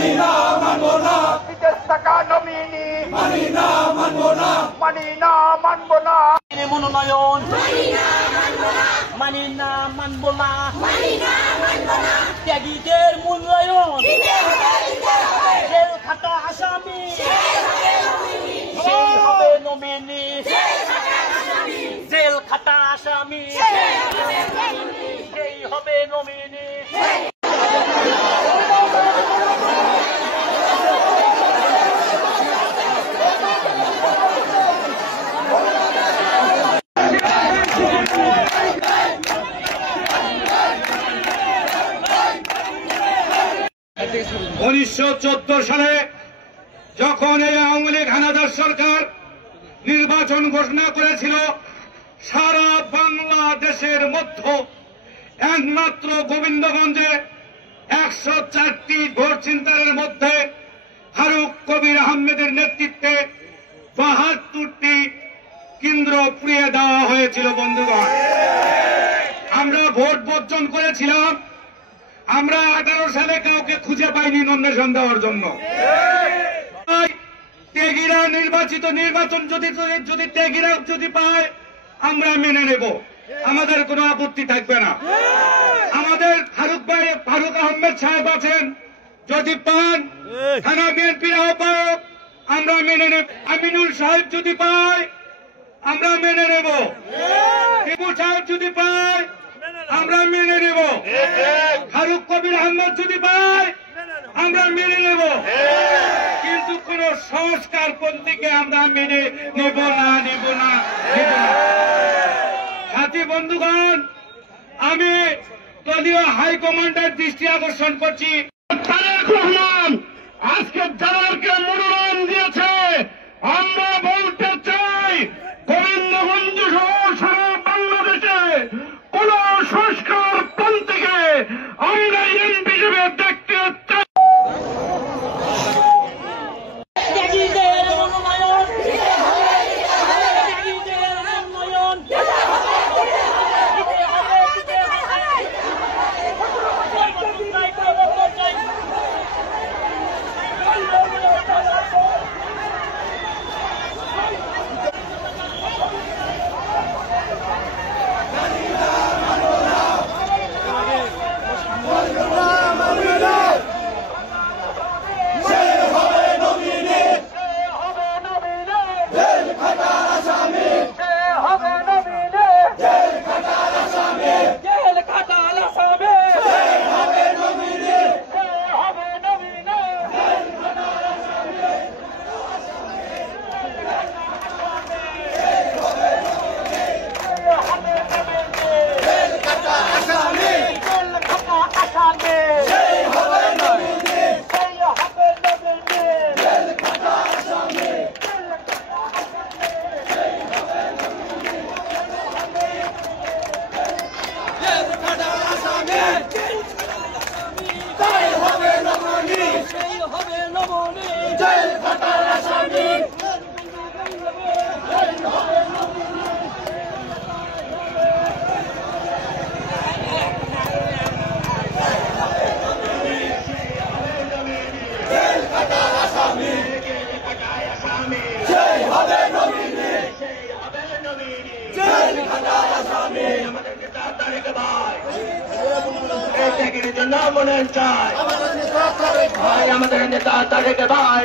মানি না মানবো না বিদেশ টাকা নমিনি মানি না মানবো না মানি না মানবো না মনোনয়ন মানি না মানবো না ত্যাগীদের মূল্যায়ন জেল খাটা আসামি সেই হবে নমিনি জেল খাটা আসামি সেই হবে নমিনি সালে যখন এই আওয়ামী লীগ হানাদার সরকার নির্বাচন ঘোষণা করেছিল, সারা বাংলাদেশের মধ্যে একমাত্র গোবিন্দগঞ্জে 104টি ভোট সেন্টারের মধ্যে ফারুক কবির আহমেদের নেতৃত্বে 72টি কেন্দ্র পুড়িয়ে দেওয়া হয়েছিল। বন্ধুগণ, আমরা ভোট বর্জন করেছিলাম। আমরা 18 সালে কাউকে খুঁজে পাইনি নমিনেশন দেওয়ার জন্য। ত্যাগীরা নির্বাচন যদি ত্যাগীরা যদি পায় আমরা মেনে নেব, আমাদের কোনো আপত্তি থাকবে না। আমাদের ফারুক আহমেদ সাহেব আছেন, যদি পান থানা বিএনপির আহ্বায়ক আমরা মেনে নেব। আমিনুল সাহেব যদি পায় আমরা মেনে নেব। টিপু সাহেব যদি পায় আমরা মেনে নেব। ফারুক কবির আহমেদ যদি পায় আমরা মেনে নেব, কিন্তু কোন সংস্কারপন্থীকে আমরা মেনে নেব না। সাথী বন্ধুগণ, আমি দলীয় হাইকমান্ডের দৃষ্টি আকর্ষণ করছি। তারেক রহমান আজকে জানারকে মনোনয়ন দিয়েছে। আমরা বলতে চাই, গোবিন্দগঞ্জ সহ সারা বাংলাদেশে কোন সংস্কার পন্থীকে আমরা এমপি হিসেবে দেখতে চাই। আমাদের নেতা তারেক ভাই